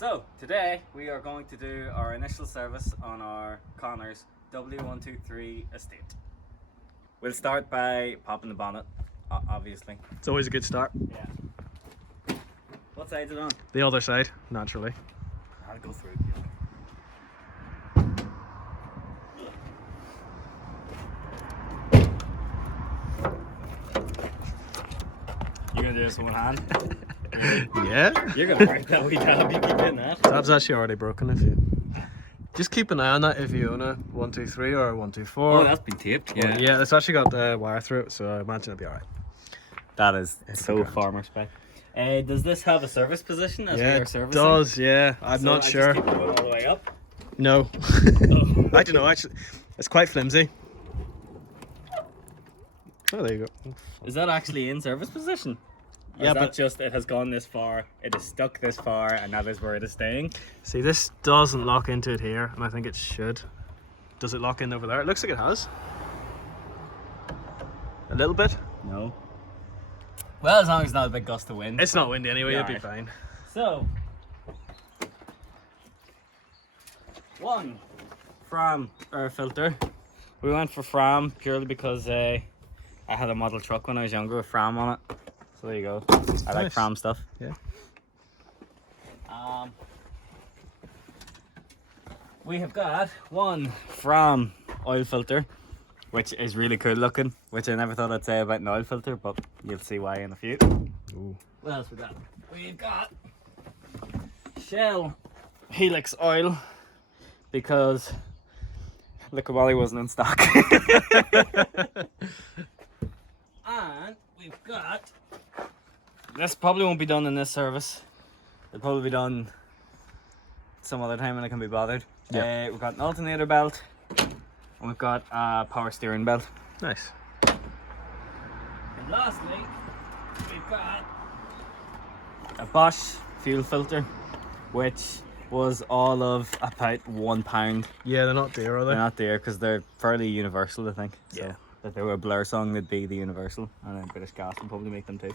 So today we are going to do our initial service on our Connors W123 estate. We'll start by popping the bonnet, obviously. It's always a good start. Yeah. What side's it on? The other side, naturally. I'll go through. You're gonna do this with one hand? Really? Yeah. You're gonna break that wee tab, you keep doing that. Tab's actually already broken if you... Just keep an eye on that if you own a 123 or a 124. Oh, that's been taped. Yeah, yeah, it's actually got the wire through it, so I imagine it'll be alright. That is It's so grand. farmer spec. Does this have a service position as we Yeah, are it servicing? does, yeah. I'm not sure. Just keep it going all the way up? No. Oh. I don't know, actually. It's quite flimsy. Oh, there you go. Is that actually in service position? Or Yeah, is that but just it has gone this far, it is stuck this far, and that is where it is staying? see, this doesn't lock into it here, and I think it should. Does it lock in over there? It looks like it has. A little bit. No. Well, as long as it's not a big gust of wind. It's not windy anyway, Yeah, it'll be alright. fine. So, one Fram air filter. We went for Fram purely because I had a model truck when I was younger with Fram on it. So there you go. I like Nice. Fram stuff. Yeah. We have got one Fram oil filter, which is really cool looking, which I never thought I'd say about an oil filter, but you'll see why in a few. Ooh. What else we got? We've got Shell Helix oil, because Liquor Valley wasn't in stock. And we've got, this probably won't be done in this service. It'll probably be done some other time when I can be bothered. Yeah. We've got an alternator belt, and we've got a power steering belt. Nice. And lastly, we've got a Bosch fuel filter, which was all of about £1. Yeah, they're not dear, are they? They're not there because they're fairly universal, I think. So Yeah. if they were a Blur song, they'd be the universal, and then British Gas would probably make them too.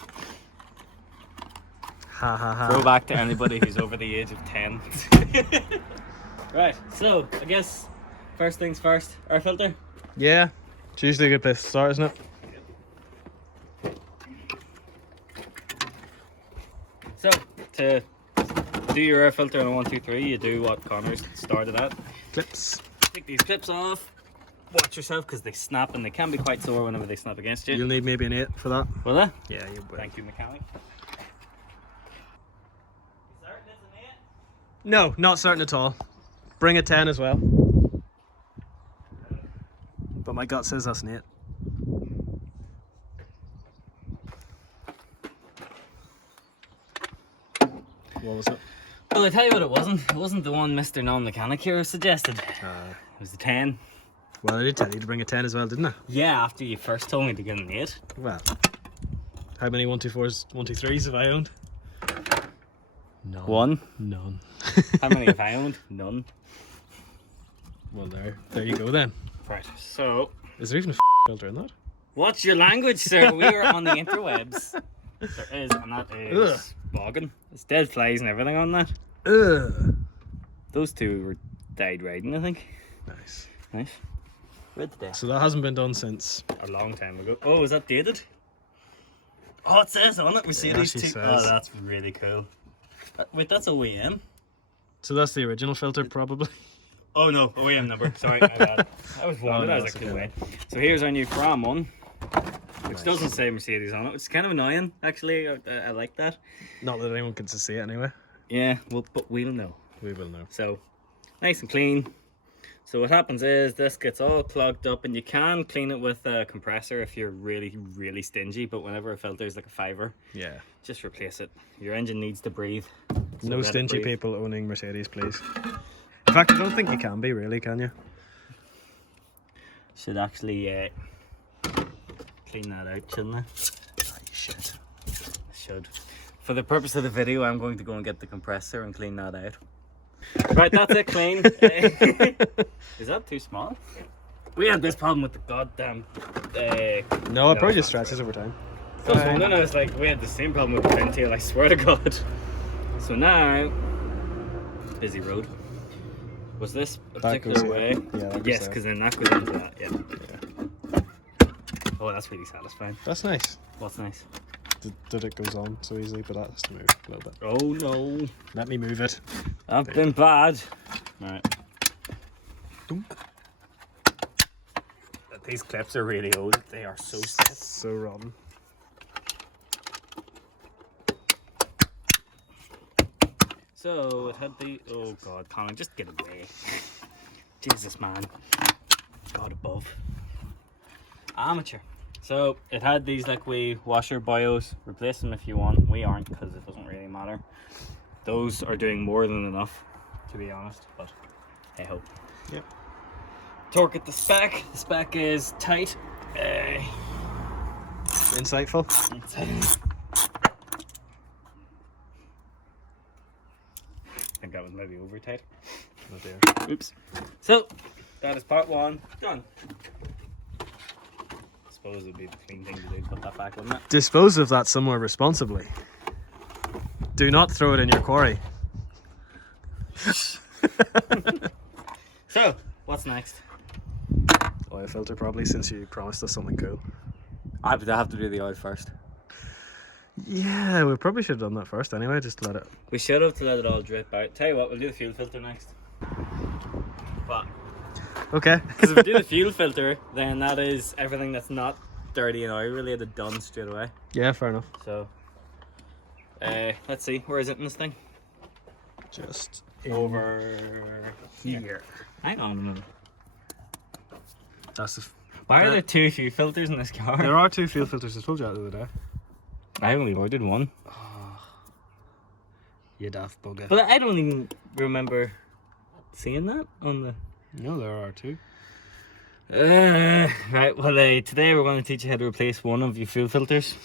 Ha ha ha. Throw back to anybody who's over the age of 10. Right, so I guess first things first, air filter. Yeah, it's usually a good place to start, isn't it? So to do your air filter on a 123, you do what Connors started at. Clips. Take these clips off. Watch yourself because they snap and they can be quite sore whenever they snap against you. You'll need maybe an 8 for that. Will they? Yeah, you will. Thank you, mechanic. Certain it's an 8? No, not certain at all. Bring a 10 as well. But my gut says that's an 8. What was it? Well, I tell you what it wasn't. It wasn't the one Mr. Non-Mechanic here suggested. It was the 10. Well, I did tell you to bring a 10 as well, didn't I? Yeah, after you first told me to get an 8. Well, how many 124s, 123s have I owned? None. One. None. How many have I owned? None. Well, there you go then. Right, so... Is there even a filter in that? What's your language, sir? We are on the interwebs. There is, and that is Ugh. bogging. It's dead flies and everything on that. Ugh. Those two were died riding, I think. Nice. Nice. Read the day. So that hasn't been done since. A long time ago. Oh, is that dated? Oh, it says on it. Mercedes actually 2. says. Oh, that's really cool. Wait, that's OEM? So that's the original filter, probably. Oh no, OEM number. Sorry, my bad. I was wondering. no, I was that's like, no okay. way. So here's our new Fram one, which Nice. doesn't say Mercedes on it. It's kind of annoying, actually. I like that. Not that anyone can see it anyway. Yeah, well, but we'll know. We will know. So, nice and clean. So what happens is this gets all clogged up, and you can clean it with a compressor if you're really, really stingy. But whenever a filter is like a fiver, Yeah. just replace it. Your engine needs to breathe. So No let it stingy breathe. people owning Mercedes, please. In fact, I don't think you can be, really, can you? Should actually clean that out, shouldn't I? Oh, you should. Should. For the purpose of the video, I'm going to go and get the compressor and clean that out. Right, that's it clean. Is that too small? We had this problem with the goddamn... No, it probably just stretches over time. I was wondering, I was like, we had the same problem with the fintail, I swear to God. So now, busy road. Was this a That particular goes way? there. Yeah, that goes Yes, there. because then that goes into that. Yeah. Oh, that's really satisfying. That's nice. What's nice? That it goes on so easily, but that has to move a little bit. Oh no. Let me move it. I've been bad. Alright. Dunk. These clips are really old. They are so stiff. So rotten. So it had the. Oh god, Colin, just get away. Jesus, man. God above. Amateur. So it had these like wee washer bios. Replace them if you want. We aren't because it doesn't really matter. Those are doing more than enough, to be honest. But hey ho. Yep. Torque at the spec. The spec is tight. Insightful. I think that was maybe over tight. Oh dear. Oops. So that is part one done. I suppose it'd be the clean thing to do. Put that back, wouldn't it? Dispose of that somewhere responsibly. Do not throw it in your quarry. So what's next? Oil filter probably, since you promised us something cool. I have to do the oil first. Yeah, we probably should have done that first anyway, just to let it... We should have, to let it all drip out. Tell you what, we'll do the fuel filter next. But Okay. because if we do the fuel filter, then that is everything that's not dirty and oil related done straight away. Yeah, fair enough. So let's see, where is it in this thing? Just Over here. Hang on a minute. That's the... Why are there two fuel filters in this car? There are two fuel filters, I told you that the other day. I only ordered one. You daft bugger. But I don't even remember seeing that on the... No, there are two. Right, well today we're going to teach you how to replace one of your fuel filters.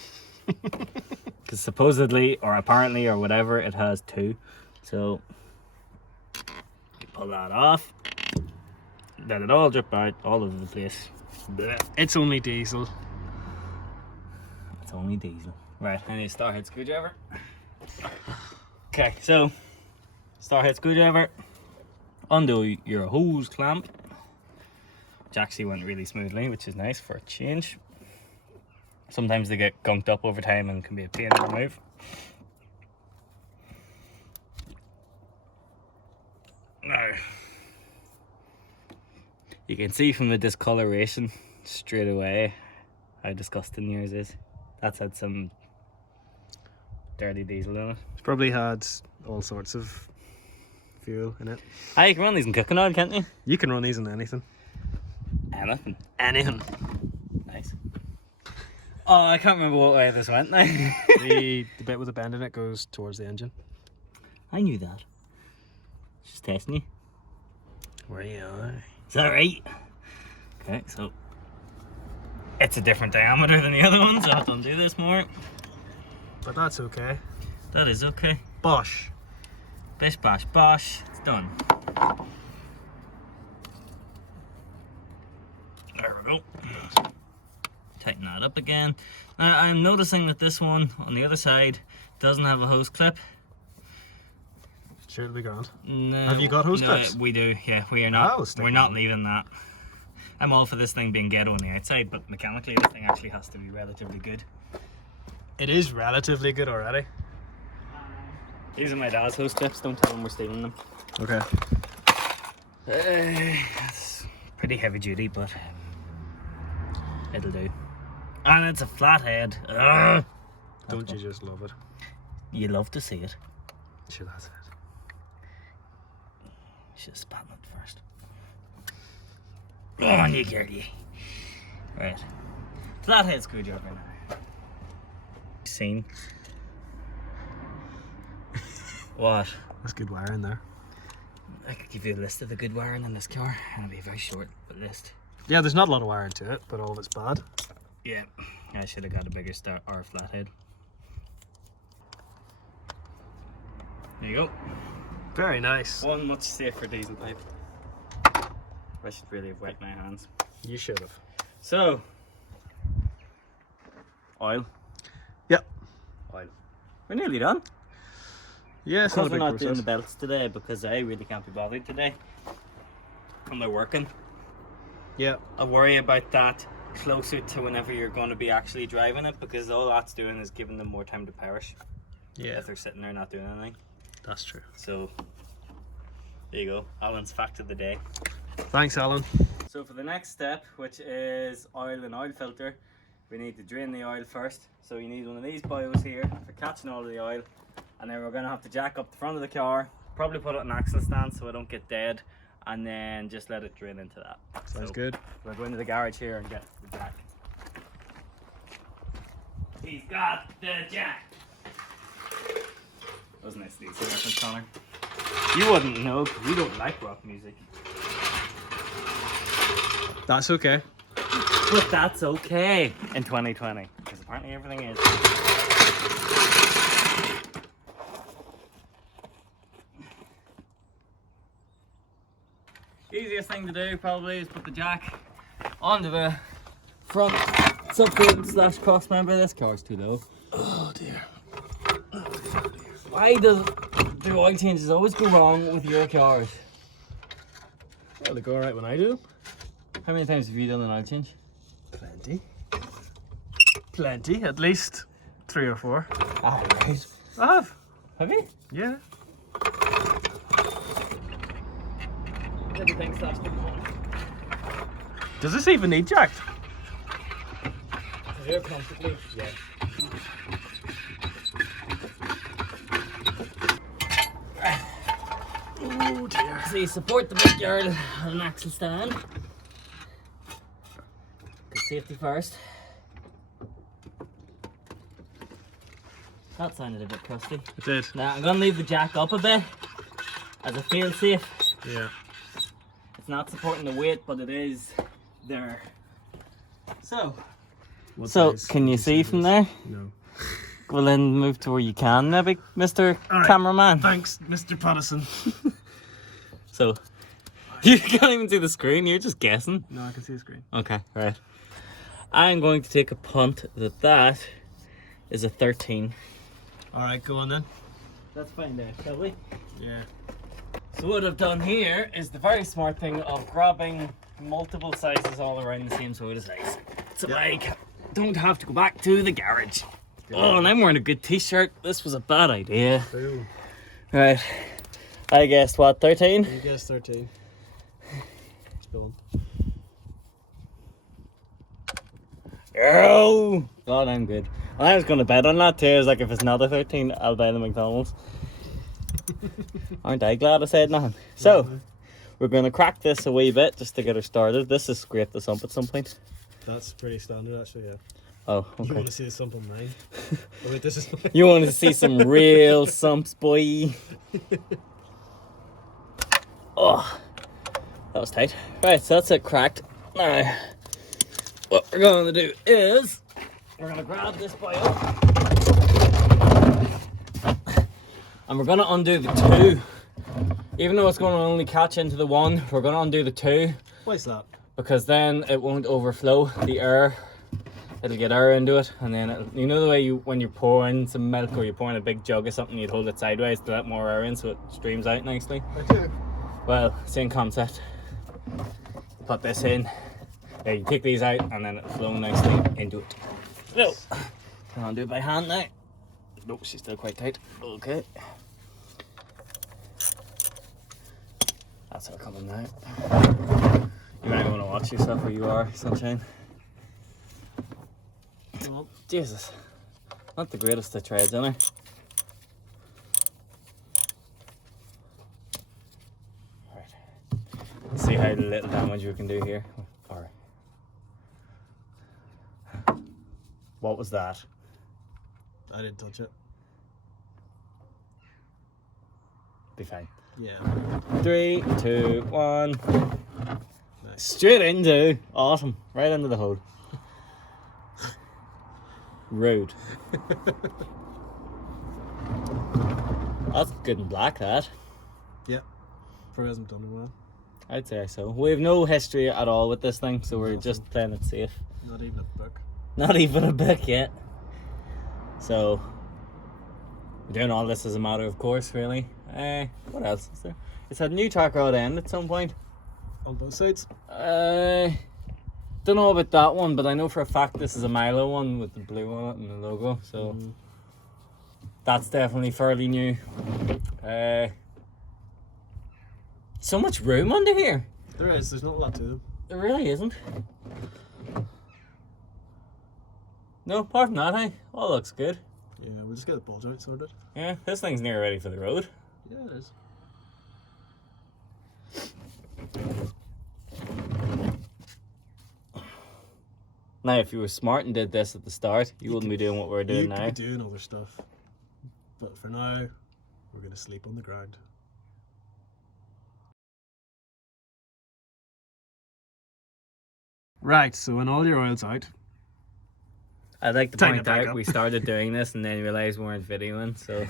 Because supposedly, or apparently, or whatever, it has two. So, you pull that off. Let it all drip out all over the place. Blech. It's only diesel. It's only diesel. Right, I need a star head screwdriver. Okay, so star head screwdriver. Undo your hose clamp, which actually went really smoothly, which is nice for a change. Sometimes they get gunked up over time and can be a pain to remove. Now, you can see from the discoloration straight away how disgusting yours is. That's had some dirty diesel in it. It's probably had all sorts of fuel in it. Ah, you can run these in cooking oil, can't you? You can run these in anything. Anything. Anything. Nice. Oh, I can't remember what way this went now. The bit with the bend in it goes towards the engine. I knew that. Just testing you. Where you are. Is that right? Okay, so it's a different diameter than the other one, so I have to undo this more. But that's okay. That is okay. Bosh. Bish bash bosh. It's done. There we go. Tighten that up again. Now I'm noticing that this one on the other side doesn't have a hose clip. Sure, it'll be grand. No, Have you got hose clips? We do. Yeah, we are not. Oh, stick we're not one. leaving that. I'm all for this thing being ghetto on the outside, but mechanically this thing actually has to be relatively good. It is relatively good already. These are my dad's hose clips. Don't tell him we're stealing them. Okay. It's pretty heavy duty, but it'll do. And it's a flathead. Ugh. Don't you just love it? You love to see it. Sure, that's it. Should have spat on it first. Go on, you girlie. Right. Flathead screwdriver now. Scene. What? That's good wire in there. I could give you a list of the good wiring in this car, and it'll be a very short list. Yeah, there's not a lot of wire into it, but all of it's bad. Yeah, I should have got a bigger star or a flathead. There you go. Very nice. One much safer diesel pipe. I should really have wet my hands. You should have. So, oil. Yep. Oil. We're nearly done. Yeah, it's not a Because we're big not doing process. the belts today because I really can't be bothered today. And they're working. Yeah. I worry about that closer to whenever you're going to be actually driving it, because all that's doing is giving them more time to perish Yeah, if they're sitting there not doing anything. that's true. So there you go, Alan's fact of the day. Thanks, Alan. So for the next step, which is oil and oil filter, we need to drain the oil first. So you need one of these bios here for catching all of the oil, and then we're going to have to jack up the front of the car, probably put it in axle stand so I don't get dead, and then just let it drain into that. Sounds So good. we're going to the garage here and get the jack. He's got the jack. That was nice to see reference, Connor. You wouldn't know because you don't like rock music. That's okay. But that's okay in 2020, because apparently everything is. Easiest thing to do probably is put the jack onto the front subframe / cross member. This car's too low. Oh dear. Why do oil changes always go wrong with your cars? Well, they go alright when I do them. How many times have you done an oil change? Plenty. Plenty, at least 3 or 4. Ah, right. I have. Have you? Yeah. Everything stops the one. Does this even need jacked? You're comfortably, yeah. Oh dear. So you support the big yard on an axle stand. Good safety first. That sounded a bit crusty. It did. Now I'm gonna leave the jack up a bit as a fail safe. Yeah. It's not supporting the weight, but it is there. So, What size can you would see say from it there? is? No. Well, then move to where you can, maybe, Mr. Alright. Cameraman. Thanks, Mr. Patterson. So, you can't even see the screen, you're just guessing. No, I can see the screen. Okay, right. I'm going to take a punt that is a 13. Alright, go on then. Let's find out, shall we? Yeah. So what I've done here is the very smart thing of grabbing multiple sizes all around the same sort of size. So Yep. I don't have to go back to the garage. Oh, and I'm wearing a good t-shirt. This was a bad idea. Boom. Right. I guessed what, 13? You guessed 13. Spoon. Oh! God, I'm good. And I was going to bet on that too. I was like, if it's not a 13, I'll buy the McDonald's. Aren't I glad I said nothing? So, we're going to crack this a wee bit just to get her started. This is scrape this up at some point. That's pretty standard actually, yeah. Oh, You okay. want to see the sump on mine? Oh wait, this is mine. You want to see some real sumps, boy? Oh, that was tight. Right, so that's it cracked. Now, what we're going to do is we're going to grab this bio and we're going to undo the 2. Even though it's going to only catch into the 1, we're going to undo the 2 Why's that? because then it won't overflow the air. It'll get air into it, and then you know the way when you're pouring some milk or you're pouring a big jug of something, you'd hold it sideways to let more air in so it streams out nicely. I do. Well, same concept. Put this in. Yeah, you take these out and then it'll flow nicely into it. So, can I do it by hand now? Nope, she's still quite tight. Okay. That's her coming now. You might want to watch yourself where you are, sunshine. Well, Jesus. Not the greatest of treads, are they? Right. See how little damage we can do here. Alright. What was that? I didn't touch it. Be fine. Yeah. 3, 2, 1. Nice. Straight into. Awesome. Right into the hole. Rude. That's good and black, that. Yeah. Pro hasn't done it well. I'd say so. We have no history at all with this thing, so we're just playing it safe. Not even a book. Not even a bit yet. So, We're doing all this as a matter of course, really. What else is there? It's had a new tack rod end at some point. On both sides? Don't know about that one, but I know for a fact this is a Milo one with the blue on it and the logo, so that's definitely fairly new. So much room under here. There is, there's not a lot to them. There really isn't. No, apart from that, hey, all looks good. Yeah, we'll just get the ball joint sorted. Yeah, this thing's near ready for the road. Yeah, it is. Now, if you were smart and did this at the start, you wouldn't be doing what we're doing You now. could be doing other stuff. But for now, we're going to sleep on the ground. Right, so when all your oil's out, I'd like to Tighten point it back out up. we started doing this and then realised we weren't videoing, so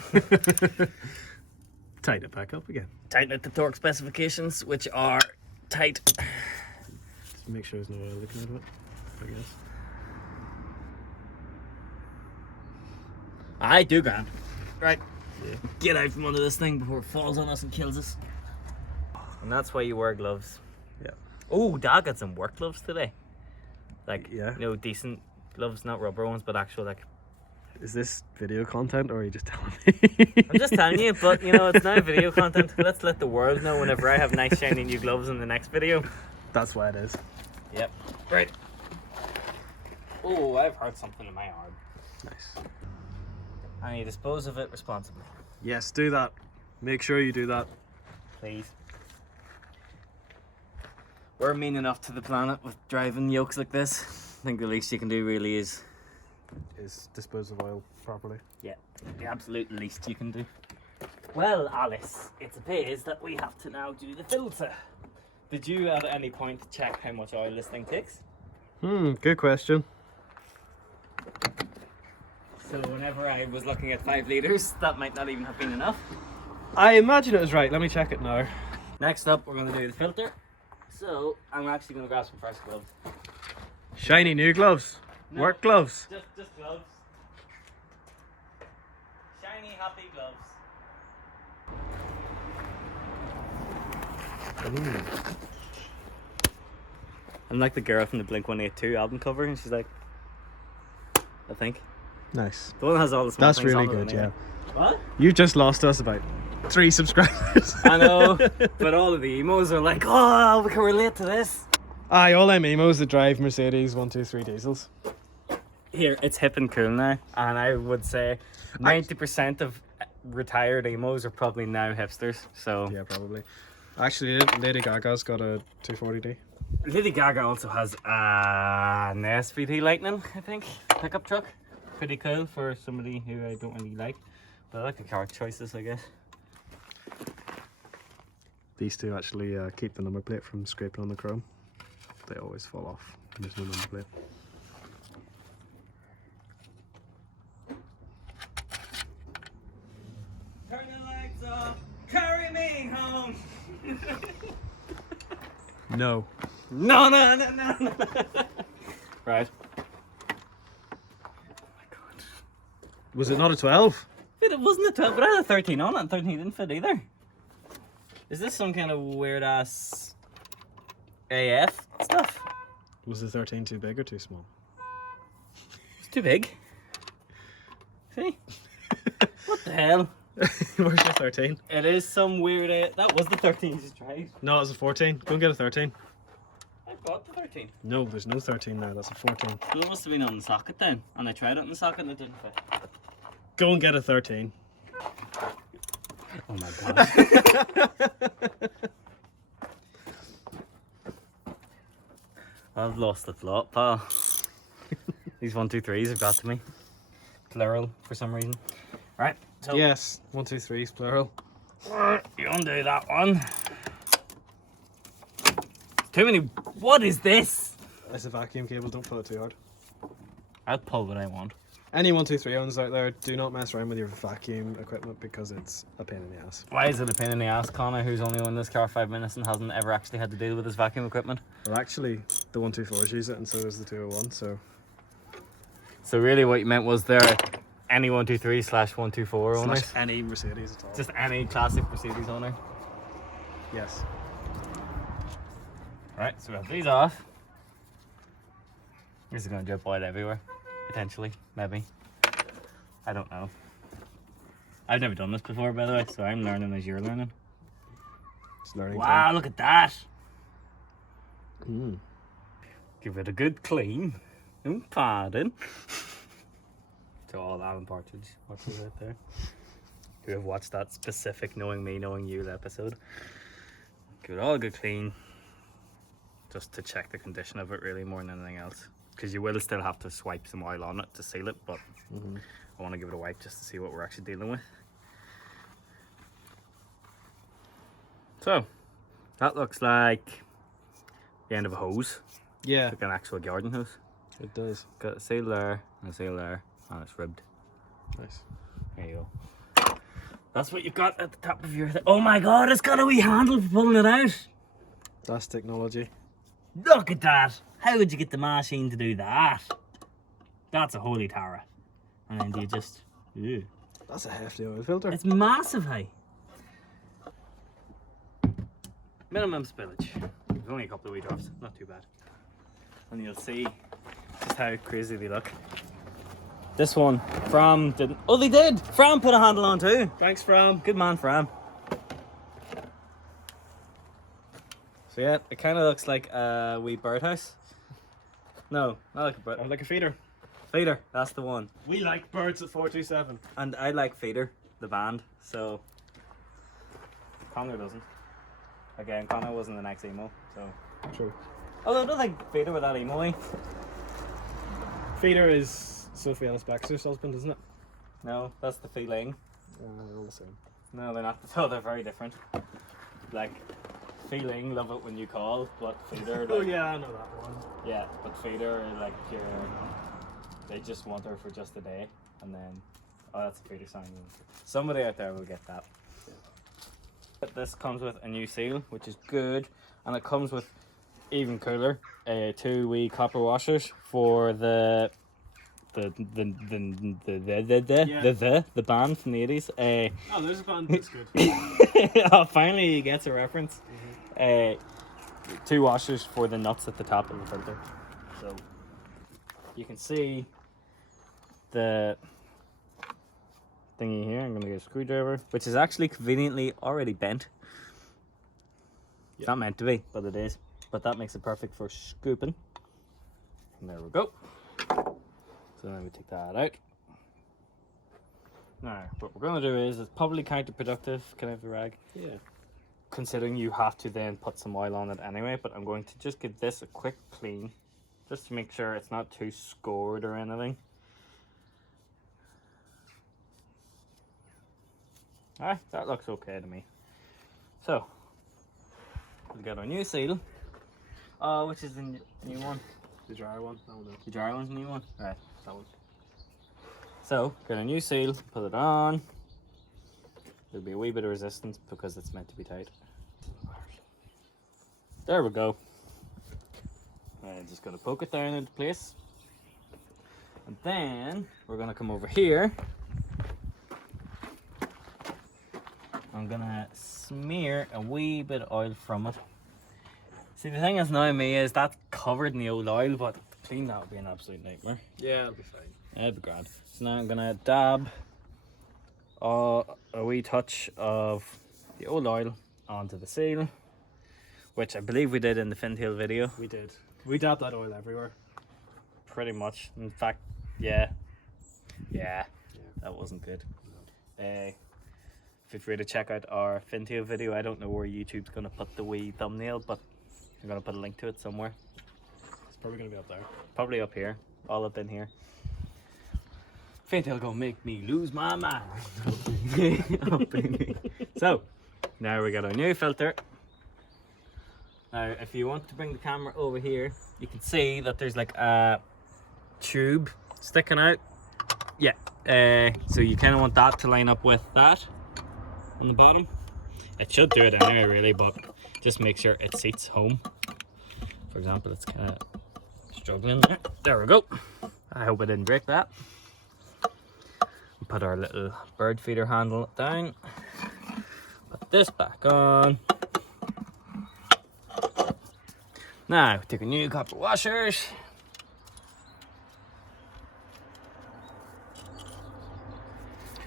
tighten it back up again. tighten out the torque specifications, which are tight. Just make sure there's no oil leaking out of it, I guess. I do, grand. Right. Yeah. Get out from under this thing before it falls on us and kills us. And that's why you wear gloves. Yeah. Oh, Dad got some work gloves today. Like, Yeah. you know, decent gloves, not rubber ones, but actual, like. Is this video content or are you just telling me? I'm just telling you, but you know, it's now video content. Let's let the world know whenever I have nice shiny new gloves in the next video. That's why it is. Yep. Right. Oh, I've heard something in my arm. Nice. I need to dispose of it responsibly. Yes, do that. Make sure you do that. Please. We're mean enough to the planet with driving yokes like this. I think the least you can do really is dispose of oil properly. yeah, the absolute least you can do. Well, Alice, it appears that we have to now do the filter. Did you at any point check how much oil this thing takes? Good question. So whenever I was looking at 5 litres, that might not even have been enough. I imagine it was right. Let me check it now. Next up, we're going to do the filter. So I'm actually going to grab some fresh gloves. Shiny new gloves. No. Work gloves. Just gloves. Shiny, happy gloves. I'm like the girl from the Blink-182 album cover, and she's like, I think. Nice. The one that has all the small That's things really on it good, anyway. What? You just lost us about 3 subscribers. I know, but all of the emos are like, oh, we can relate to this. Aye, all them emos that drive Mercedes 123 diesels. Here, it's hip and cool now, and I would say 90% of retired emos are probably now hipsters, so... Yeah, probably. Actually, Lady Gaga's got a 240D. Lady GaGa also has an SVT Lightning, I think, pickup truck. Pretty cool for somebody who I don't really like, but I like the car choices, I guess. These two actually keep the number plate from scraping on the chrome. They always fall off when there's no number plate. Turn the lights off, carry me home. No. No. Right. Was it not a 12? It wasn't a 12, but I had a 13 on it, and 13 didn't fit either. Is this some kind of weird ass AF stuff? Was the 13 too big or too small? It's too big. See? What the hell? Where's your 13? It is some weird AF. That was the 13 just right. No, it was a 14. Go and get a 13. I got the 13. No, there's no 13 now. That's a 14. Well, it must have been on the socket then. And I tried it on the socket and it didn't fit. Go and get a 13. Oh my god. I've lost the plot, pal. These 123s have got to me. Plural for some reason. Right, so Yes, 123s plural. you undo that one. Too many. What is this? It's a vacuum cable. Don't pull it too hard. I'll pull what I want. Any 123 owners out there, do not mess around with your vacuum equipment because it's a pain in the ass. Why is it a pain in the ass, Connor, who's only owned this car 5 minutes and hasn't ever actually had to deal with his vacuum equipment? Well, actually, the 124s use it, and so does the 201. So So really what you meant was there, any 123/124 owners. Slash any Mercedes at all. Just any classic Mercedes owner. Yes. Right, so we have these off. This is going to drip oil everywhere. Potentially, maybe. I don't know. I've never done this before, by the way, so I'm learning as you're learning. It's learning Wow, look at that! time. Give it a good clean. Pardon. To all Alan Partridge watchers out there who have watched that specific Knowing Me, Knowing You episode. Give it all a good clean. Just to check the condition of it, really, more than anything else. Because you will still have to swipe some oil on it to seal it, but I want to give it a wipe just to see what we're actually dealing with. So, that looks like the end of a hose. Yeah, Like an actual garden hose. it does. Got a seal there, and a seal there, and it's ribbed. Nice. There you go. That's what you got at the top of your head. Oh my god, it's got a wee handle for pulling it out. That's technology. Look at that. How would you get the machine to do that? That's a holy Tara. And then do you just... Ew. That's a hefty oil filter. It's massive, hey. Minimum spillage. There's only a couple of wee drops, not too bad. And you'll see just how crazy they look. This one, Fram didn't... Oh, they did! Fram put a handle on too. Thanks, Fram. Good man, Fram. So yeah, it kind of looks like a wee birdhouse. No, not like a bird. Like a feeder. Feeder, that's the one. We like birds at 427. And I like Feeder, the band, so... Connor doesn't. Again, Connor wasn't the next emo, so... True. Although I don't think Feeder with that emo-y. Feeder is Sophie Ellis Baxter's husband, isn't it? No, that's the feeling. All the same. No, they're not. So they're very different. Like, feeling, love it when you call, but Feeder... Oh like, yeah, I know that one. yeah, but Feeder, like, they just want her for just a day, and then... Oh, that's a Feeder sign. Somebody out there will get that. This comes with a new seal, which is good, and it comes with even cooler, 2 wee copper washers for the band from the 80s. Oh, there's a band that's good. Oh, finally he gets a reference. 2 washers for the nuts at the top of the filter. So you can see the thingy here. I'm going to get a screwdriver, which is actually conveniently already bent. It's not meant to be, but it is. But that makes it perfect for scooping. And there we go. So then we take that out. Now, what we're going to do is, it's probably counterproductive. Can I have the rag? Yeah. Considering you have to then put some oil on it anyway, but I'm going to just give this a quick clean, just to make sure it's not too scored or anything. Alright, that looks okay to me. So, we've got our new seal. Which is the new one? The dry one. That one. The dry one's the new one? Right, that one. So, got a new seal, put it on. There'll be a wee bit of resistance because it's meant to be tight. There we go. I'm just going to poke it down into place. And then we're going to come over here. I'm going to smear a wee bit of oil from it. See, the thing that's annoying me is that's covered in the old oil, but to clean that would be an absolute nightmare. Yeah, it'll be fine. That'd be grand. So now I'm going to dab a wee touch of the old oil onto the seal, which I believe we did in the fintail video. We did. We dabbed that oil everywhere. Pretty much. In fact, yeah, that wasn't good. Feel free to check out our fintail video. I don't know where YouTube's going to put the wee thumbnail, but I'm going to put a link to it somewhere. It's probably going to be up there. Probably up here. All up in here. Fintail gonna make me lose my mind. So, now we got our new filter. Now, if you want to bring the camera over here, you can see that there's like a tube sticking out. Yeah, so you kind of want that to line up with that on the bottom. It should do it anyway, really, but just make sure it seats home. For example, it's kind of struggling. There we go. I hope I didn't break that. put our little bird feeder handle down. Put this back on. Now, take a new copper washers.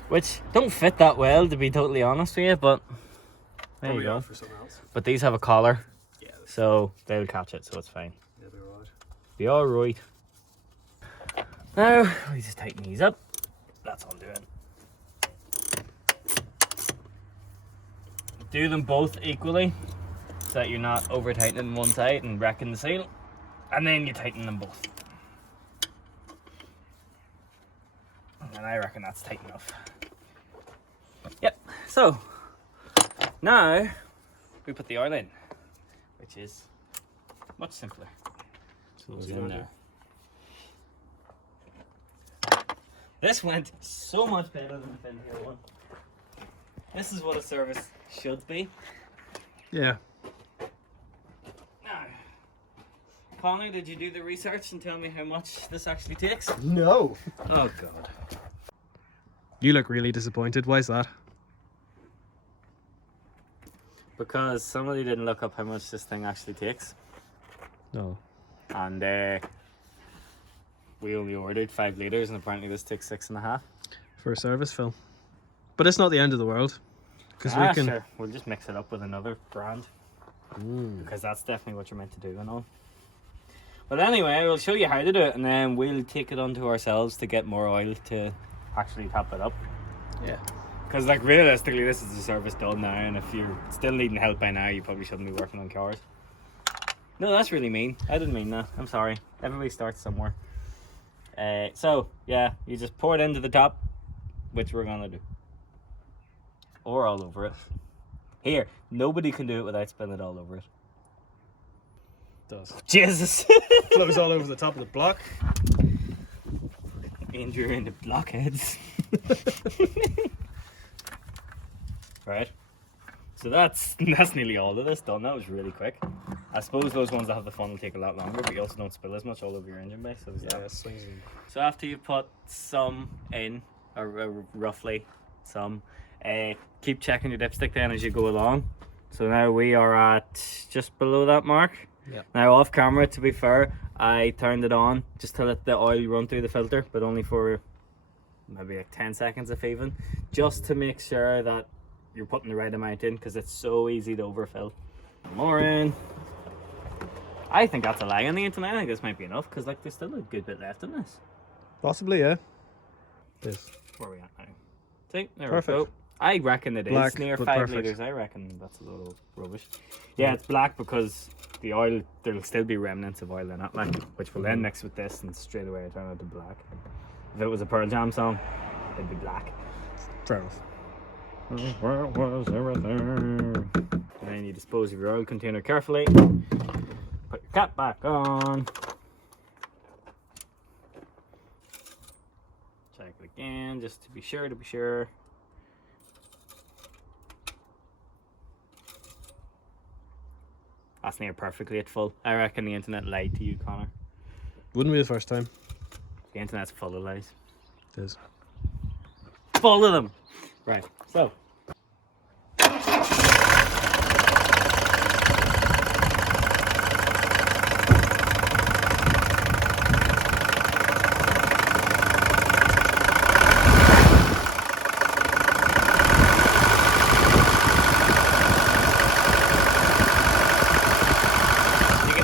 Which don't fit that well, to be totally honest with you, but there you go. For something else. But these have a collar, Yeah. so they'll catch it, so it's fine. Yeah, they're alright. Be alright. Now, we just tighten these up. That's all I'm doing. Do them both equally, so that you're not over tightening one side and wrecking the seal. And then you tighten them both. And I reckon that's tight enough. Yep, so now we put the oil in, which is much simpler. So it's in there. This went so much better than the fintail one. This is what a service should be. Yeah. Now, Connor, did you do the research and tell me how much this actually takes? No. Oh god. You look really disappointed. Why is that? Because somebody didn't look up how much this thing actually takes. No. And we only ordered 5 litres and apparently this takes 6.5. For a service fill. But it's not the end of the world. Because we can. Sure. We'll just mix it up with another brand. Because that's definitely what you're meant to do and all. But anyway, we'll show you how to do it and then we'll take it onto ourselves to get more oil to actually top it up. Yeah. Because like realistically this is the service done now, and if you're still needing help by now you probably shouldn't be working on cars. No, that's really mean. I didn't mean that. I'm sorry. Everybody starts somewhere. So yeah, you just pour it into the top, which we're gonna do. Or all over it. Here, nobody can do it without spilling it all over it. Does. Jesus! Flows all over the top of the block. Injure in the blockheads. Right. So that's nearly all of this done. That was really quick. I suppose those ones that have the funnel will take a lot longer, but you also don't spill as much all over your engine bay. So there's that. swings in. So after you put some in, or roughly some, keep checking your dipstick then as you go along. So now we are at just below that mark. Yep. Now off camera, to be fair, I turned it on just to let the oil run through the filter, but only for maybe like 10 seconds if even, just to make sure that you're putting the right amount in, because it's so easy to overfill. More in. I think that's a lie on the internet. I think this might be enough, because like there's still a good bit left in this. Possibly, yeah. Yes. Where are we at now? See, there Perfect. we go. I reckon it Black, is near but 5 perfect. litres. I reckon that's a little rubbish. Yeah, it's black because the oil, there'll still be remnants of oil in it, like, which will then mix with this and straight away turn it to black. If it was a Pearl Jam song, it'd be black. Fair enough. Where was everything? And then you dispose of your oil container carefully. Put your cap back on. Check it again, just to be sure. That's near perfectly at full. I reckon the internet lied to you, Connor. Wouldn't be the first time. The internet's full of lies. It is. Full of them! Right, so.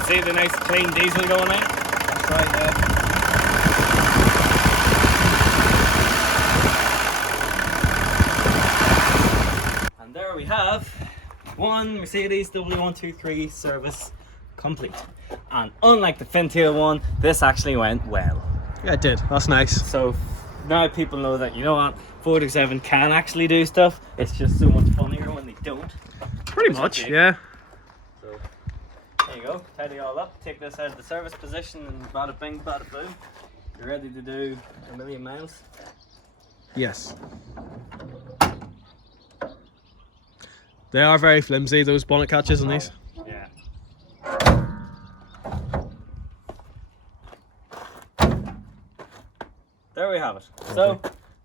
See the nice clean diesel going in? That's right, yeah. And there we have one Mercedes W123 service complete. And unlike the fintail one, this actually went well. Yeah, it did. That's nice. So now people know that, you know what, 427 can actually do stuff. It's just so much funnier when they don't. Pretty much, yeah. There you go, tidy all up, take this out of the service position and bada bing, bada boom. You're ready to do a million miles. Yes. They are very flimsy, those bonnet catches on these. Yeah. There we have it. So,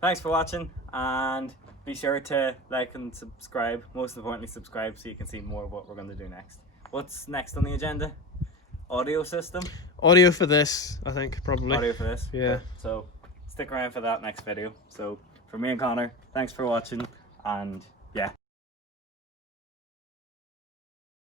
thanks for watching, and be sure to like and subscribe. Most importantly, subscribe so you can see more of what we're going to do next. What's next on the agenda? Audio system? Audio for this, I think, probably. Audio for this? Yeah. So stick around for that next video. So for me and Connor, thanks for watching, and yeah.